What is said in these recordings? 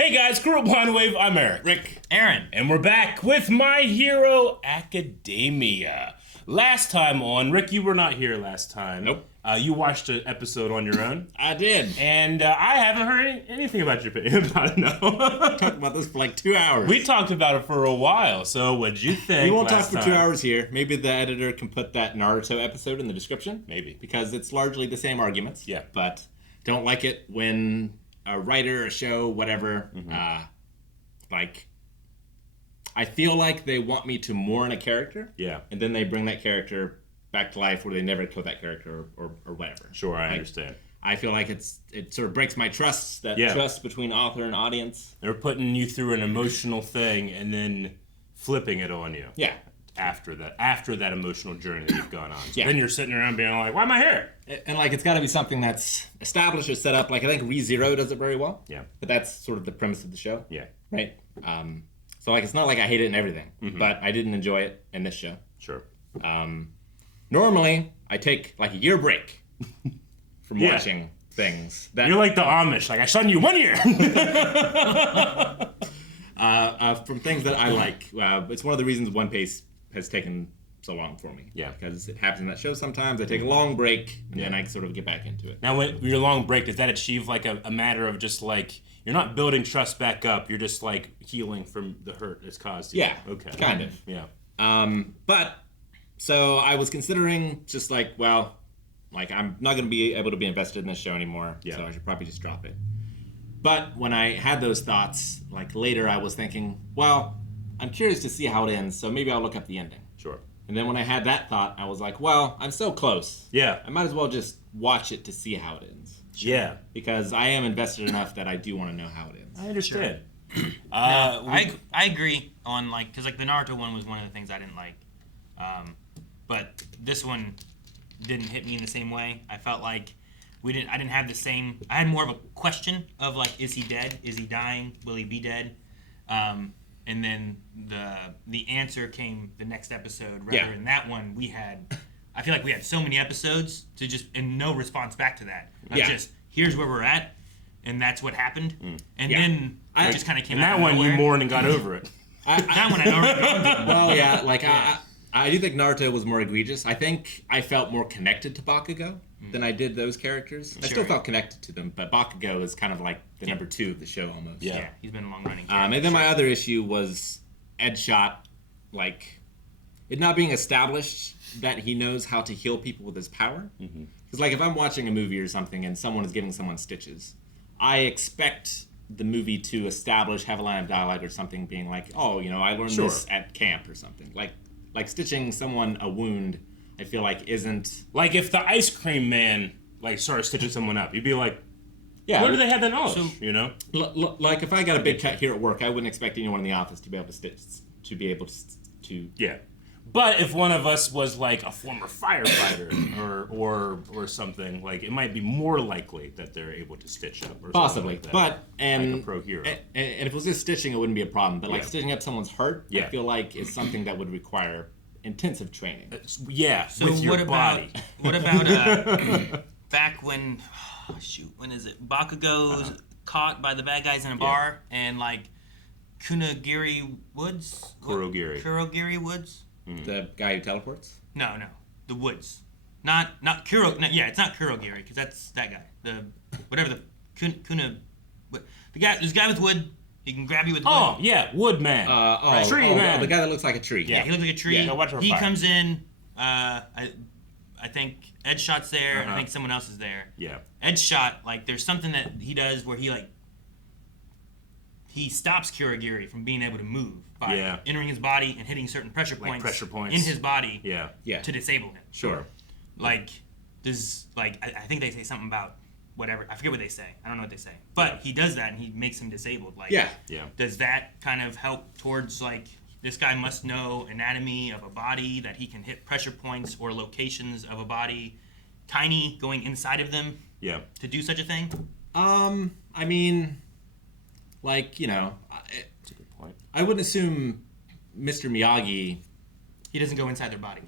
Hey guys, Cruel Blind Wave, I'm Eric. Rick. Aaron. And we're back with My Hero Academia. Last time on, Rick, you were not here last time. Nope. You watched an episode on your own. I did. And I haven't heard anything about your opinion about it, no. Talked about this for like 2 hours. We talked about it for a while, so what'd you think? We won't talk for last 2 time? hours here. Maybe the editor can put that Naruto episode in the description. Maybe. Because it's largely the same arguments. Yeah. But don't like it when a writer, a show, whatever, I feel like they want me to mourn a character. Yeah. And then they bring that character back to life where they never killed that character or whatever. Sure, I understand. I feel like it sort of breaks my trust, trust between author and audience. They're putting you through an emotional thing and then flipping it on you. Yeah. After that emotional journey that you've gone on. So Yeah. then you're sitting around being like, why am I here? And like, it's got to be something that's established or set up. Like, I think ReZero does it very well. Yeah. But that's sort of the premise of the show. Yeah. Right? So, like, it's not like I hate it and everything. But I didn't enjoy it in this show. Sure. Normally, I take, like, a year break from watching things. You're like the Amish. Like, I shun you 1 year. From things that I like. It's one of the reasons One Piece has taken so long for me. Yeah. Because it happens in that show sometimes. I take a long break, and then I sort of get back into it. Now, when your long break, does that achieve, like, a matter of just, like, you're not building trust back up. You're just, like, healing from the hurt it's caused you. Yeah. Okay. Kind of. Yeah. But, so I was considering just like, well, like, I'm not going to be able to be invested in this show anymore. Yeah. So I should probably just drop it. But when I had those thoughts, like, later I was thinking, well, I'm curious to see how it ends, so maybe I'll look up the ending. Sure. And then when I had that thought, I was like, well, I'm so close. Yeah. I might as well just watch it to see how it ends. Yeah. Because I am invested enough that I do want to know how it ends. I understand. I agree on, like, because, like, the Naruto one was one of the things I didn't like. But this one didn't hit me in the same way. I felt like I didn't have the same, I had more of a question of, like, is he dead? Is he dying? Will he be dead? And then the answer came the next episode. Rather in that one, I feel like we had so many episodes and no response back to that. Just, here's where we're at, and that's what happened. And then it just kind of came out of And that one, nowhere. you mourned and got over it. That one I already done. Well, yeah, like, I do think Naruto was more egregious. I think I felt more connected to Bakugo than I did those characters. I still felt connected to them, but Bakugo is kind of like the number 2 of the show almost. Yeah, he's been a long-running And then my other issue was Edshot, like, it not being established that he knows how to heal people with his power. Because, like, if I'm watching a movie or something and someone is giving someone stitches, I expect the movie to establish, have a line of dialogue or something being like, oh, you know, I learned this at camp or something. Like stitching someone a wound, I feel like isn't... Like, if the ice cream man, like, started stitching someone up, you'd be like, Yeah, where do they have that knowledge, you know? Like, if I got a big cut here at work, I wouldn't expect anyone in the office to be able to Yeah. But if one of us was, like, a former firefighter or something, like, it might be more likely that they're able to stitch up or possibly. something like that. But, and... Like a pro hero. And if it was just stitching, it wouldn't be a problem. But, like, stitching up someone's heart, I feel like is something that would require intensive training. So with your body. What about back when, when is it? Bakugo's caught by the bad guys in a bar, and, like, Kurogiri Woods? Kurogiri Woods? The guy who teleports? No, the Woods. Not Kuro. It's not Kurogiri, because that's that guy. This guy with wood. He can grab you with wood. Oh, yeah, Woodman. Tree man. The guy that looks like a tree. Yeah, he looks like a tree. Yeah, he comes in. I think Edshot's there. I think someone else is there. Yeah. Edshot, like, there's something that he does where he stops Kurogiri from being able to move by entering his body and hitting certain pressure points in his body to disable him. Sure. Like, I think they say something about whatever. I forget what they say. I don't know what they say. But he does that and he makes him disabled. Like, does that kind of help towards, like, this guy must know anatomy of a body, that he can hit pressure points or locations of a body, tiny, going inside of them to do such a thing? I mean, like, you know, That's a good point. I wouldn't assume Mr. Miyagi... He doesn't go inside their body.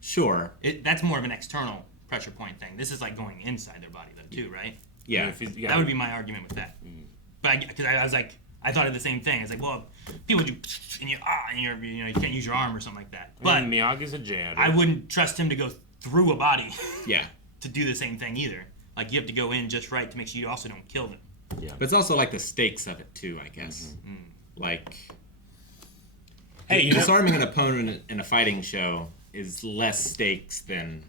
Sure. That's more of an external pressure point thing. This is like going inside their body, though, too, right? Yeah. That would be my argument with that. But but because I was like, I thought of the same thing. It's like, well, people do, and you can't use your arm or something like that. But Miyagi's a janitor. I wouldn't trust him to go through a body. Yeah. To do the same thing either. Like, you have to go in just right to make sure you also don't kill them. Yeah. But it's also like the stakes of it too, I guess. Like, hey, disarming an opponent in a fighting show is less stakes than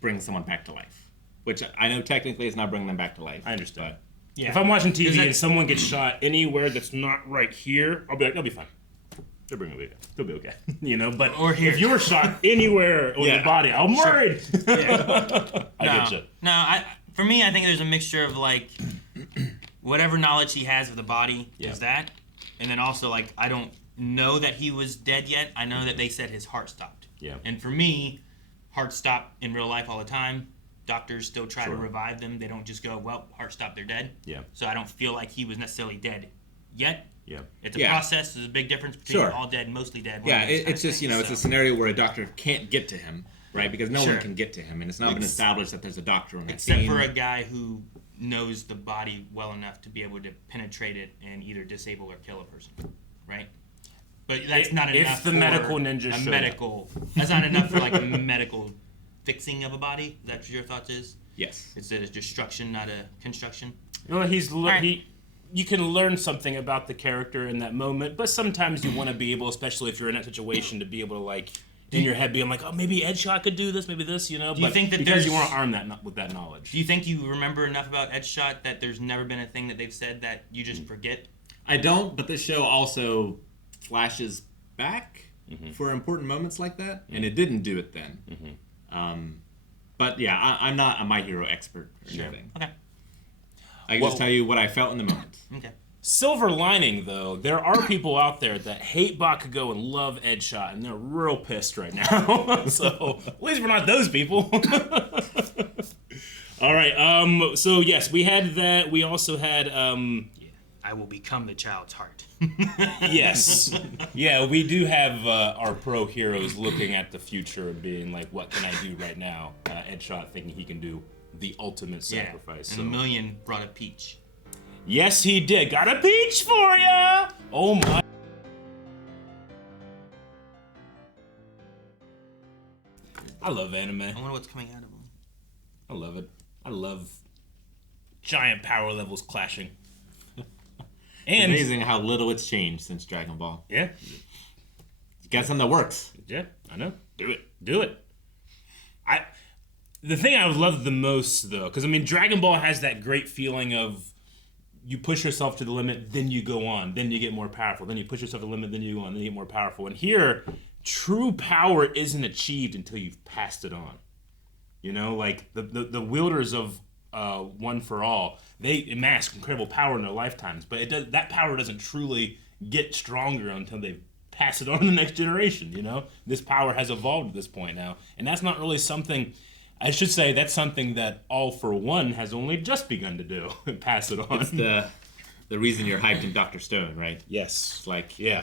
bringing someone back to life. Which I know technically is not bringing them back to life. I understand. But Yeah. If I'm watching TV and someone gets shot anywhere that's not right here, I'll be like, they'll be fine. They'll be okay. You know, but Or here. if you were shot anywhere on the body, I'm worried. I get you. No, for me, I think there's a mixture of, like, whatever knowledge he has of the body is that. And then also, like, I don't know that he was dead yet. I know that they said his heart stopped. Yeah. And for me, hearts stop in real life all the time. Doctors still try to revive them. They don't just go, well, heart stopped, they're dead. Yeah. So I don't feel like he was necessarily dead yet. Yeah. It's a process. There's a big difference between all dead, mostly dead. yeah, it's just, it's a scenario where a doctor can't get to him, right? Because no one can get to him, and it's not been established that there's a doctor on that except scene. for a guy who knows the body well enough to be able to penetrate it and either disable or kill a person, right? But that's not enough. If the for medical ninja a showed medical, that's not enough for like a medical fixing of a body. Is that what your thoughts is? Yes. It's a destruction, not a construction. Well, you can learn something about the character in that moment, but sometimes you want to be able, especially if you're in that situation, to be able to, like, in your head being like, oh, maybe Edgeshot could do this, maybe this, you know? Do you think that because you want to arm that with that knowledge. Do you think you remember enough about Edgeshot that there's never been a thing that they've said that you just forget? I don't, but this show also flashes back for important moments like that, and it didn't do it then. But yeah, I'm not a My Hero expert or anything. Okay. I can just tell you what I felt in the moment. Okay. Silver lining, though, there are people out there that hate Bakugo and love Edgeshot, and they're real pissed right now. So at least we're not those people. All right. So yes, we had that. We also had. I will become the child's heart. Yes. Yeah, we do have our pro heroes looking at the future and being like, what can I do right now? Edgeshot thinking he can do the ultimate sacrifice. And a million brought a peach. Yes, he did. Got a peach for ya! Oh my. I love anime. I wonder what's coming out of them. I love it. I love giant power levels clashing. And amazing how little it's changed since Dragon Ball. Yeah. You got something that works. Yeah, I know. Do it. Do it. The thing I love the most, though, because, I mean, Dragon Ball has that great feeling of you push yourself to the limit, then you go on, then you get more powerful. Then you push yourself to the limit, then you go on, then you get more powerful. And here, true power isn't achieved until you've passed it on. You know, like the wielders of One for All, they amass incredible power in their lifetimes, but that power doesn't truly get stronger until they pass it on to the next generation. You know, this power has evolved at this point now, and that's not really something. I should say that's something that All for One has only just begun to do. Pass it on. It's the reason you're hyped in Dr. Stone, right? Yes. It's like, yeah.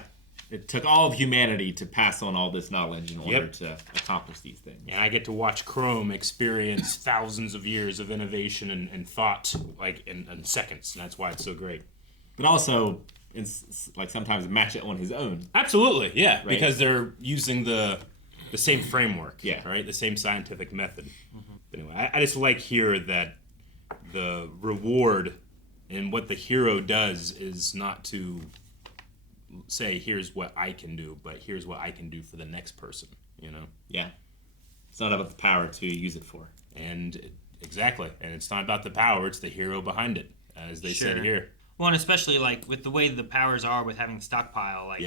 It took all of humanity to pass on all this knowledge in order to accomplish these things. And I get to watch Chrome experience thousands of years of innovation and thought, like, in seconds. And that's why it's so great. But also, it's like sometimes match it on his own. Absolutely, yeah. Right. Because they're using the same framework, yeah, right? The same scientific method. But anyway, I just like here that the reward and what the hero does is not to say, here's what I can do, but here's what I can do for the next person, you know? Yeah. It's not about the power to use it for. And exactly. And it's not about the power, it's the hero behind it, as they said here. Well, and especially, like, with the way the powers are with having stockpile, like,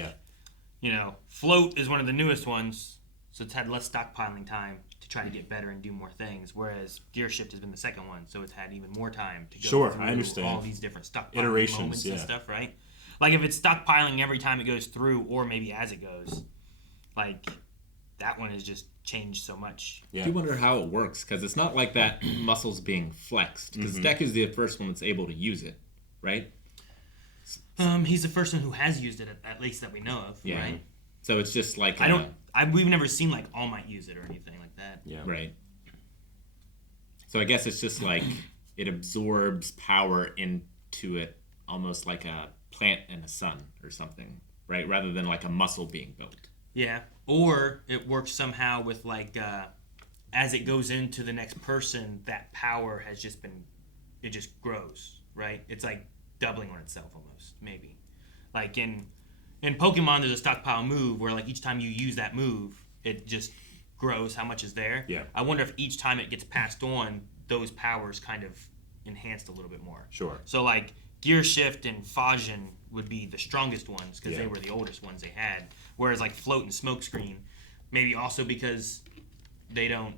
you know, Float is one of the newest ones, so it's had less stockpiling time to try to get better and do more things, whereas Gearshift has been the second one, so it's had even more time to go through I understand. all these different stockpiling Iterations, moments and stuff, right? Like, if it's stockpiling every time it goes through, or maybe as it goes, like, that one has just changed so much. Yeah. I do wonder how it works, because it's not like that muscle's being flexed, because Deku's the first one that's able to use it, right? He's the first one who has used it, at least that we know of, right? So it's just like... we've never seen, like, All Might use it or anything like that. Yeah. Right. So I guess it's just like it absorbs power into it almost like a plant in the sun or something, right? Rather than like a muscle being built. Yeah. Or it works somehow with like as it goes into the next person, that power has just been, it just grows, right? It's like doubling on itself almost, maybe. Like in Pokemon, there's a stockpile move where like each time you use that move, it just grows how much is there. Yeah. I wonder if each time it gets passed on, those powers kind of enhanced a little bit more. Sure. So like Gearshift and Fajin would be the strongest ones because Yeah. they were the oldest ones they had. Whereas like Float and Smokescreen, maybe also because they don't.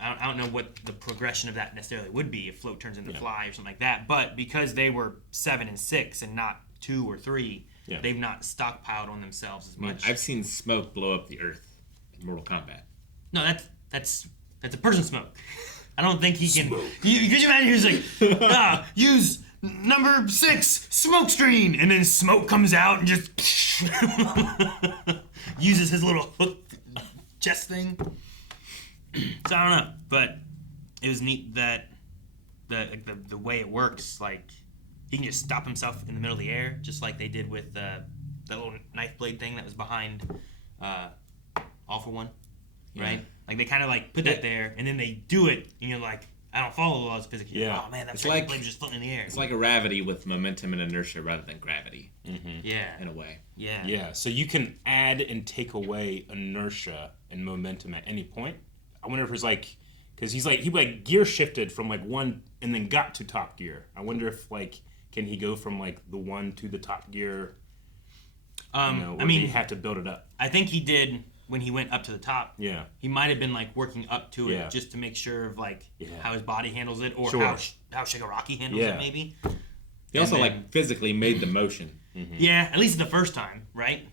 I don't know what the progression of that necessarily would be if Float turns into Fly or something like that. But because they were 7 and 6 and not 2 or 3, they've not stockpiled on themselves as much. I've seen smoke blow up the earth in Mortal Kombat. No, that's a person smoke. I don't think he can. Could you imagine he was like, use number 6 smoke screen, and then smoke comes out and just uses his little hook chest thing. So I don't know, but it was neat that the way it works, like he can just stop himself in the middle of the air, just like they did with the little knife blade thing that was behind All for One, right? Like they kind of like put that there, and then they do it, and you're like, I don't follow the laws of physics. Yeah. Oh man, that like- blade was just floating in the air. It's like a gravity with momentum and inertia rather than gravity, Yeah, in a way. yeah, Yeah, so you can add and take away inertia and momentum at any point. I wonder if it's like, because he gear shifted from like 1 and then got to top gear. I wonder if like, can he go from like the 1 to the top gear? Or I mean, he had to build it up. I think he did when he went up to the top. Yeah. He might have been like working up to it Yeah. just to make sure of like Yeah. how his body handles it, or Sure. how Shigaraki handles Yeah. it, maybe. He also then- like physically made the motion. Yeah, at least the first time, right?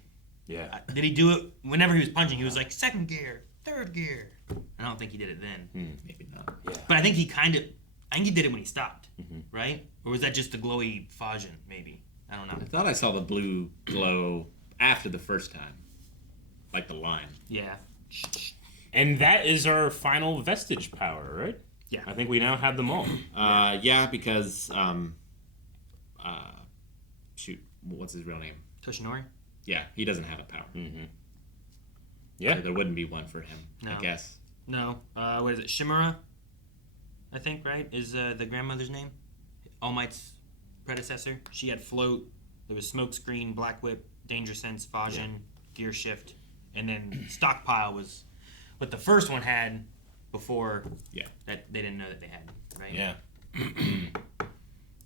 Yeah. Did he do it whenever he was punching? He was like 2nd gear, 3rd gear. I don't think he did it then, Maybe not. but I think he did it when he stopped, right? Or was that just the glowy Fajin? Maybe, I don't know. I thought I saw the blue glow after the first time, like the line. Yeah, And that is our final vestige power, right? Yeah. I think we now have them all. Yeah, because shoot, what's his real name? Toshinori. Yeah, he doesn't have a power. Yeah. So there wouldn't be one for him, No. I guess. No, what is it? Shimura, I think, right? Is the grandmother's name? All Might's predecessor. She had Float. There was Smokescreen, Black Whip, Danger Sense, Fajin, Gear Shift, and then Stockpile was what the first one had before. Yeah. That they didn't know that they had, right? Yeah.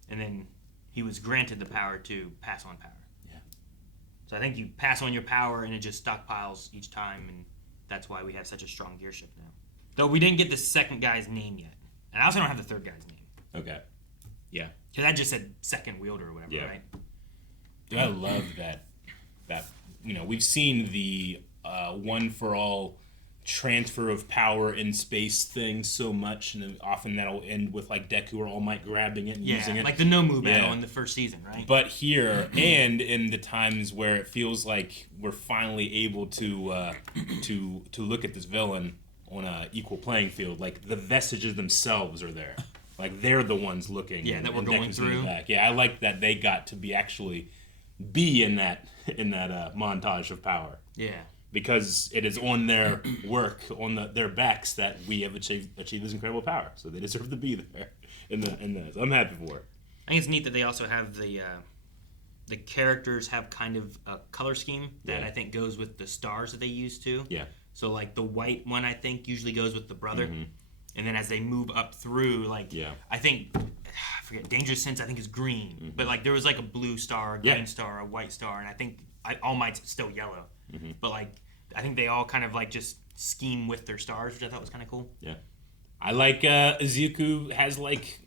And then he was granted the power to pass on power. Yeah. So I think you pass on your power and it just stockpiles each time, and that's why we have such a strong Gear Shift now. Though we didn't get the second guy's name yet. And I also don't have the third guy's name. Okay. Yeah. Because I just said second wielder or whatever, Yeah. right? Dude, I love that we've seen the one for all transfer of power in space thing so much, and then often that'll end with like Deku or All Might grabbing it and using it. Like the Nomu battle Yeah. in the first season, right? But here, and in the times where it feels like we're finally able to look at this villain on a equal playing field, like the vestiges themselves are there, like they're the ones looking. Yeah, that we're and going Deku's in the through. back. Yeah, I like that they got to be in that montage of power, Yeah. because it is on their work, on their backs, that we have achieved this incredible power. So they deserve to be there. So I'm happy for it. I think it's neat that they also have the characters have kind of a color scheme that Yeah. I think goes with the stars that they use too. Yeah. So like the white one, I think usually goes with the brother, and then as they move up through, like Yeah. I think I forget Dangerous Sense. I think is green, but like there was like a blue star, a green star, a white star, and I think All Might's still yellow. But like I think they all kind of like just scheme with their stars, which I thought was kind of cool. Yeah. I like Izuku has like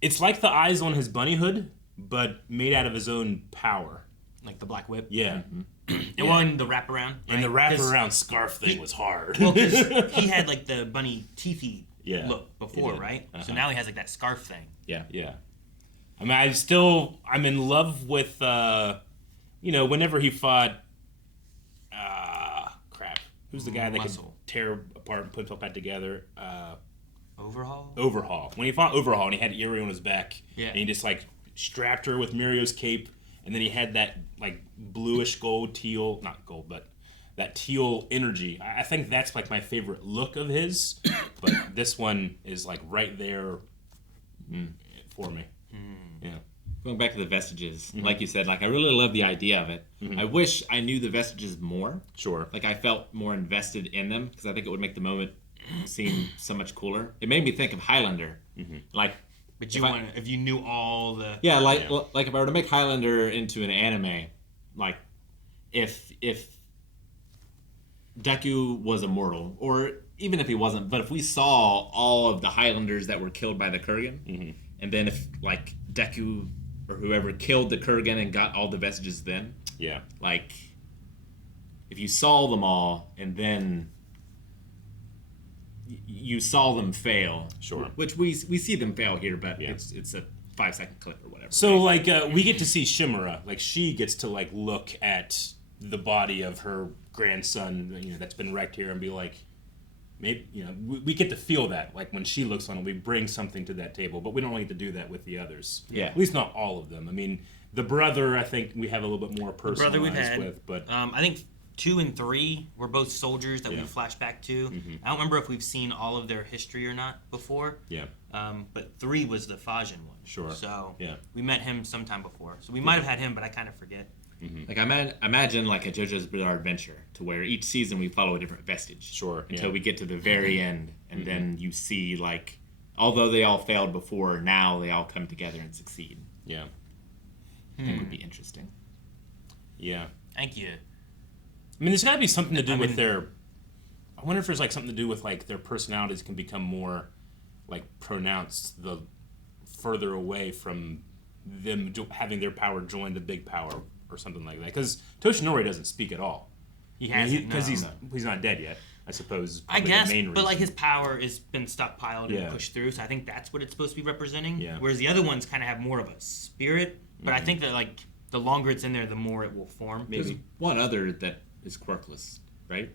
it's like the eyes on his bunny hood, but made out of his own power. Like the Black Whip. Yeah. And one the wraparound. And the right? 'Cause- wraparound scarf thing was hard. Well, because he had like the bunny teethy Yeah, look before, he did. right? So Uh-huh. now he has like that scarf thing. Yeah. Yeah. I mean, I'm in love with, whenever he fought, who's the guy that Muscle. could tear apart and put himself back together? Overhaul? Overhaul. When he fought Overhaul and he had Eerie on his back, Yeah. and he just like strapped her with Mirio's cape, and then he had that like bluish gold, teal, not gold, but that teal energy. I think that's like my favorite look of his, but this one is like right there for me. Yeah. Going back to the Vestiges, like you said, like I really love the idea of it. I wish I knew the Vestiges more. Sure. Like I felt more invested in them because I think it would make the moment seem so much cooler. It made me think of Highlander. Like, But if you knew all the like if I were to make Highlander into an anime, like if Deku was immortal, or even if he wasn't, but if we saw all of the Highlanders that were killed by the Kurgan, and then if like Deku or whoever killed the Kurgan and got all the Vestiges, then like if you saw them all and then you saw them fail, which we see them fail here, but it's a 5-second clip or whatever. So like we get to see Shimura, like she gets to like look at the body of her grandson, that's been wrecked here, and be like, maybe we get to feel that, like when she looks on it, we bring something to that table, but we don't get to do that with the others. At least not all of them. I mean, the brother, I think we have a little bit more personalized with, but I think 2 and 3 were both soldiers that we flash back to. I don't remember if we've seen all of their history or not before. But 3 was the Fajin one. So we met him sometime before. So we might have had him, but I kind of forget. Like I imagine like a JoJo's Bizarre Adventure, to where each season we follow a different vestige. Until we get to the very end, and then you see like, although they all failed before, now they all come together and succeed. I think would be interesting. Thank you. I mean, there's got to be something to do with their. I wonder if there's like something to do with like their personalities can become more like pronounced the further away from them having their power join the big power or something like that. Because Toshinori doesn't speak at all. He hasn't, because he's not dead yet, I suppose. I guess, the main but like reason. his power has been stockpiled and pushed through, so I think that's what it's supposed to be representing. Whereas the other ones kind of have more of a spirit, but I think that like the longer it's in there, the more it will form. Maybe. There's one other that is quirkless, right?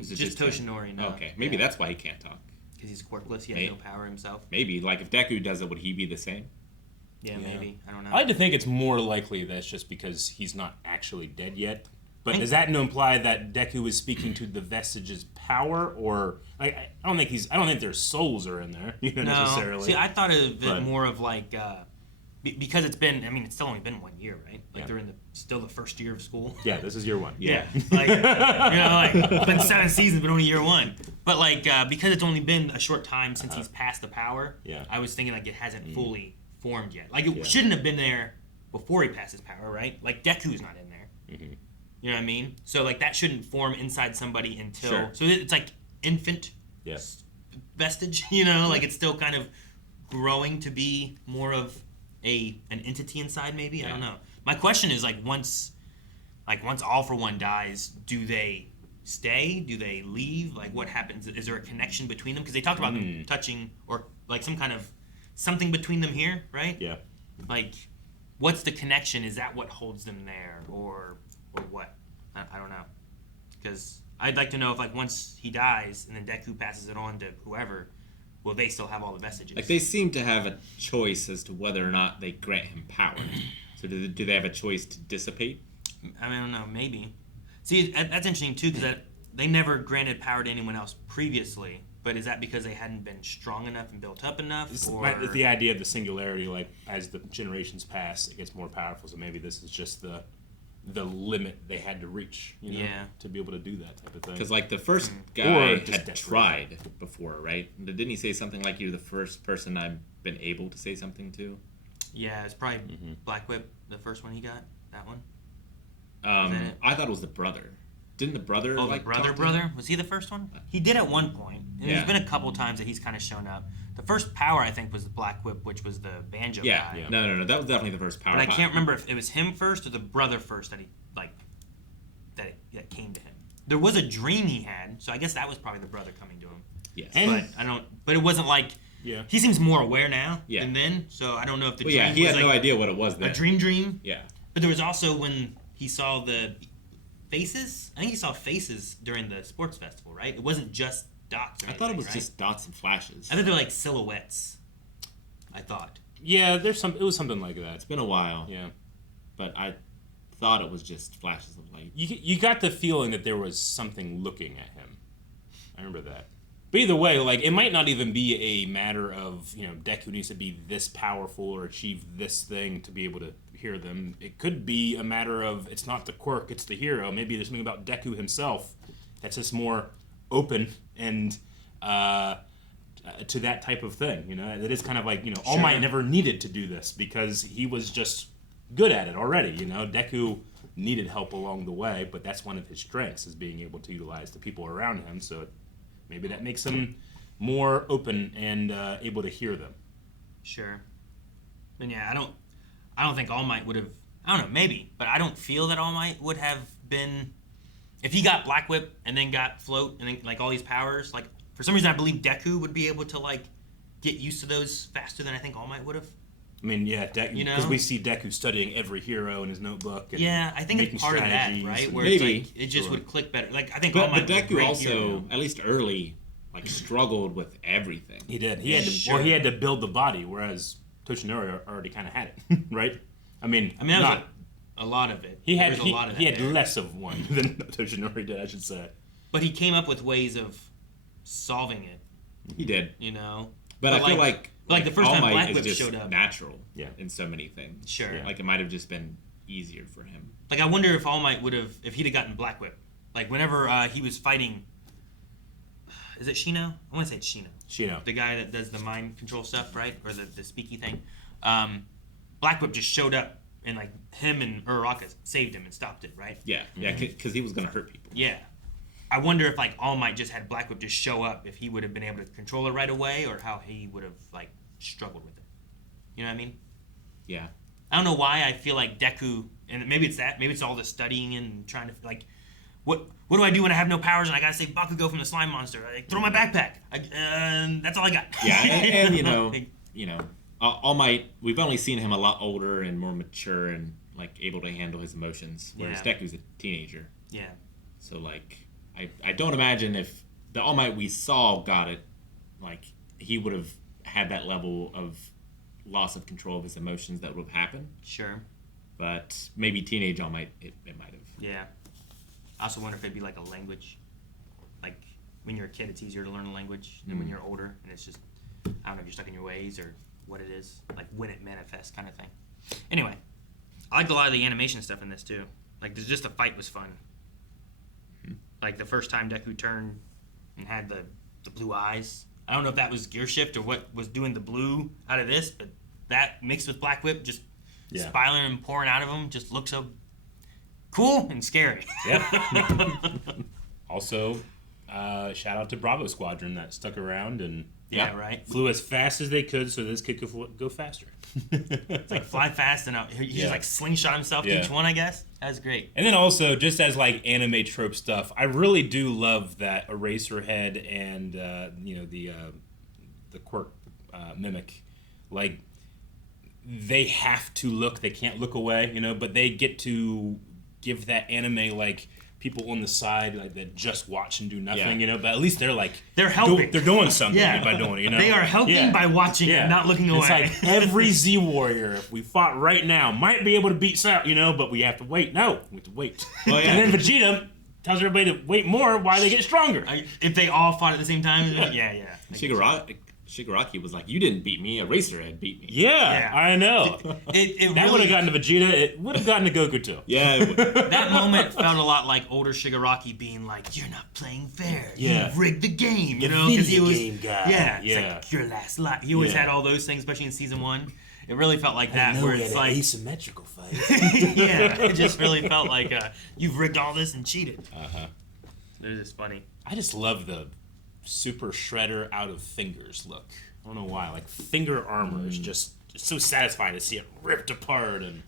Is it just Toshinori now. Okay, maybe that's why he can't talk. Because he's quirkless, he has no power himself. Maybe, like if Deku does it, would he be the same? Yeah, maybe. I don't know. I like to think it's more likely that's just because he's not actually dead yet. But is that to imply that Deku is speaking to the Vestiges' power, or I don't think their souls are in there necessarily. See, I thought of it more of like because it's been. I mean, it's still only been 1 year, right? Like they're in still the first year of school. Yeah, this is year 1. Like it's been 7 seasons, but only year 1. But like because it's only been a short time since he's passed the power. I was thinking like it hasn't fully formed yet. Like it shouldn't have been there before he passes power, right? Like Deku's not in there. You know what I mean? So like that shouldn't form inside somebody until so it's like infant vestige, like it's still kind of growing to be more of an entity inside maybe. I don't know. My question is like once All For One dies, do they stay? Do they leave? Like what happens? Is there a connection between them? Because they talked about them touching or like some kind of something between them here, right? Like what's the connection? Is that what holds them there or what? I don't know. Because I'd like to know if like once he dies and then Deku passes it on to whoever, will they still have all the Vestiges? Like they seem to have a choice as to whether or not they grant him power. So do they have a choice to dissipate? I mean, I don't know. Maybe. See, that's interesting too because they never granted power to anyone else previously. But is that because they hadn't been strong enough and built up enough? It's the idea of the singularity, like as the generations pass, it gets more powerful. So maybe this is just the limit they had to reach, to be able to do that type of thing. Because like the first guy had tried before, right? Didn't he say something like you're the first person I've been able to say something to? Yeah, it's probably Black Whip, the first one he got. That one. I thought it was the brother. Didn't the brother? Oh, the brother? Was he the first one? He did at one point. And there's been a couple times that he's kind of shown up. The first power, I think, was the Black Whip, which was the banjo guy. No. That was definitely the first power. But I can't remember if it was him first or the brother first that that came to him. There was a dream he had, so I guess that was probably the brother coming to him. Yes. But it wasn't like. He seems more aware now than then, so I don't know if the dream he was had no idea what it was then. A dream. Yeah. But there was also when he saw the faces. I think he saw faces during the sports festival, right? It wasn't just dots. I thought it was just dots and flashes. I thought they were like silhouettes. I thought. Yeah, it was something like that. It's been a while. Yeah. But I thought it was just flashes of light. You got the feeling that there was something looking at him. I remember that. But either way, like, it might not even be a matter of, Deku needs to be this powerful or achieve this thing to be able to hear them. It could be a matter of, it's not the quirk, it's the hero. Maybe there's something about Deku himself that's just more open and to that type of thing, It is kind of like, All Might never needed to do this because he was just good at it already, Deku needed help along the way, but that's one of his strengths, is being able to utilize the people around him, so maybe that makes him more open and able to hear them. Sure. And yeah, I don't think All Might would have. I don't know, maybe, but I don't feel that All Might would have been. If he got Black Whip and then got Float and then like all these powers, like for some reason I believe Deku would be able to like get used to those faster than I think All Might would have. I mean, yeah, Deku, because we see Deku studying every hero in his notebook. And I think it's part of that, right? Where maybe it's like, it just would click better. Like I think but, All Might. But Deku also, hero. at least early, like struggled with everything. He did. He had to build the body, whereas Toshinori already kind of had it, right? I mean, that was like a lot of it. He had less of one than Toshinori did, I should say. But he came up with ways of solving it. He did, But I feel like the first time Black Whip just showed up, natural, in so many things. Sure, like it might have just been easier for him. Like I wonder if All Might would have, if he'd have gotten Black Whip, like whenever he was fighting. Is it Shino? I want to say it's Shino. Shino, the guy that does the mind control stuff, right, or the speaky thing. Black Whip just showed up and like him and Uraraka saved him and stopped it, right? Yeah, because he was gonna hurt people. Yeah. I wonder if like All Might just had Black Whip just show up, if he would have been able to control it right away, or how he would have like struggled with it. You know what I mean? Yeah. I don't know why I feel like Deku, and maybe it's that, maybe it's all the studying and trying to like, what do I do when I have no powers and I gotta save Bakugo from the slime monster? I throw my backpack. That's all I got. Yeah, and All Might, we've only seen him a lot older and more mature and like able to handle his emotions, whereas Deku's a teenager. Yeah. So like, I don't imagine if the All Might we saw got it, like he would have had that level of loss of control of his emotions that would have happened. Sure. But maybe teenage All Might, it might have. Yeah. I also wonder if it'd be like a language. Like when you're a kid, it's easier to learn a language than when you're older, and it's just, I don't know if you're stuck in your ways or what it is, like when it manifests kind of thing. Anyway, I liked a lot of the animation stuff in this too. Like just the fight was fun. Like the first time Deku turned and had the blue eyes. I don't know if that was Gearshift or what was doing the blue out of this, but that mixed with Black Whip, just spiraling and pouring out of him, just looked so cool and scary. Yeah. Also, shout out to Bravo Squadron that stuck around and flew as fast as they could so this kid could go faster. It's like fly fast and he just like slingshot himself to each one, I guess. That was great. And then also, just as like anime trope stuff, I really do love that Eraserhead and the quirk mimic, like they have to look, they can't look away, but they get to give that anime like people on the side like that just watch and do nothing, but at least they're like they're helping. They're doing something by doing it. They are helping by watching and not looking away. It's like every Z Warrior, if we fought right now, might be able to beat South, but we have to wait. No, we have to wait. And then Vegeta tells everybody to wait more while they get stronger. If they all fought at the same time, yeah. Shigaraki was like, "You didn't beat me. Eraserhead beat me." Yeah. I know. It that would have gotten to Vegeta. It would have gotten to Goku too. Yeah. That moment felt a lot like older Shigaraki being like, "You're not playing fair. Yeah. You rigged the game." Because he was game guy. Yeah. It's like your last life. He always had all those things, especially in season 1. It really felt like that, where it's like asymmetrical fight. It just really felt like you've rigged all this and cheated. It was just funny. I just love the Super Shredder out of fingers look. I don't know why. Like finger armor is just so satisfying to see it ripped apart, and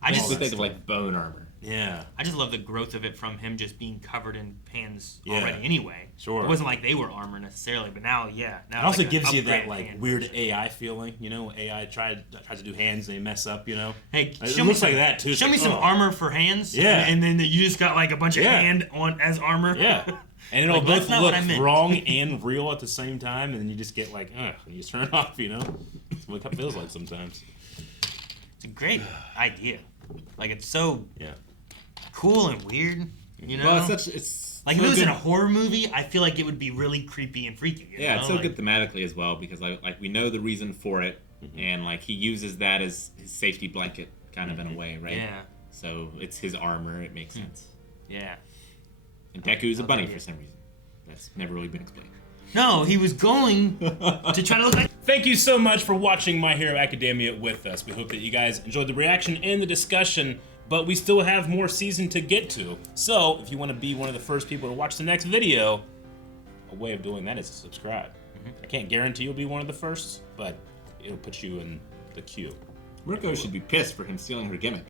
I just think of like bone armor. Yeah. I just love the growth of it from him just being covered in hands already anyway. Sure. It wasn't like they were armor necessarily, but now, now it also gives you that weird version. AI feeling, AI tries to do hands and they mess up, Hey, it looks like that too. Show me some armor for hands. Yeah. And then you just got like a bunch of hand on as armor. Yeah. And it'll Like, both look wrong and real at the same time, and then you just get like, and you just turn it off, It's what it feels like sometimes. It's a great idea. Like, it's so Yeah. cool and weird, you know? Well, it's like, so if it was in good. a horror movie, I feel like it would be really creepy and freaky. You Yeah, know? it's so like, good thematically as well because like we know the reason for it, and like he uses that as his safety blanket, kind of in a way, right? Yeah. So it's his armor. It makes sense. Yeah. And Deku's a bunny idea. for some reason. That's never really been explained. No, he was going to try to look like. Thank you so much for watching My Hero Academia with us. We hope that you guys enjoyed the reaction and the discussion, but we still have more season to get to. So if you want to be one of the first people to watch the next video, a way of doing that is to subscribe. I can't guarantee you'll be one of the first, but it'll put you in the queue. Mirko should be pissed for him stealing her gimmick.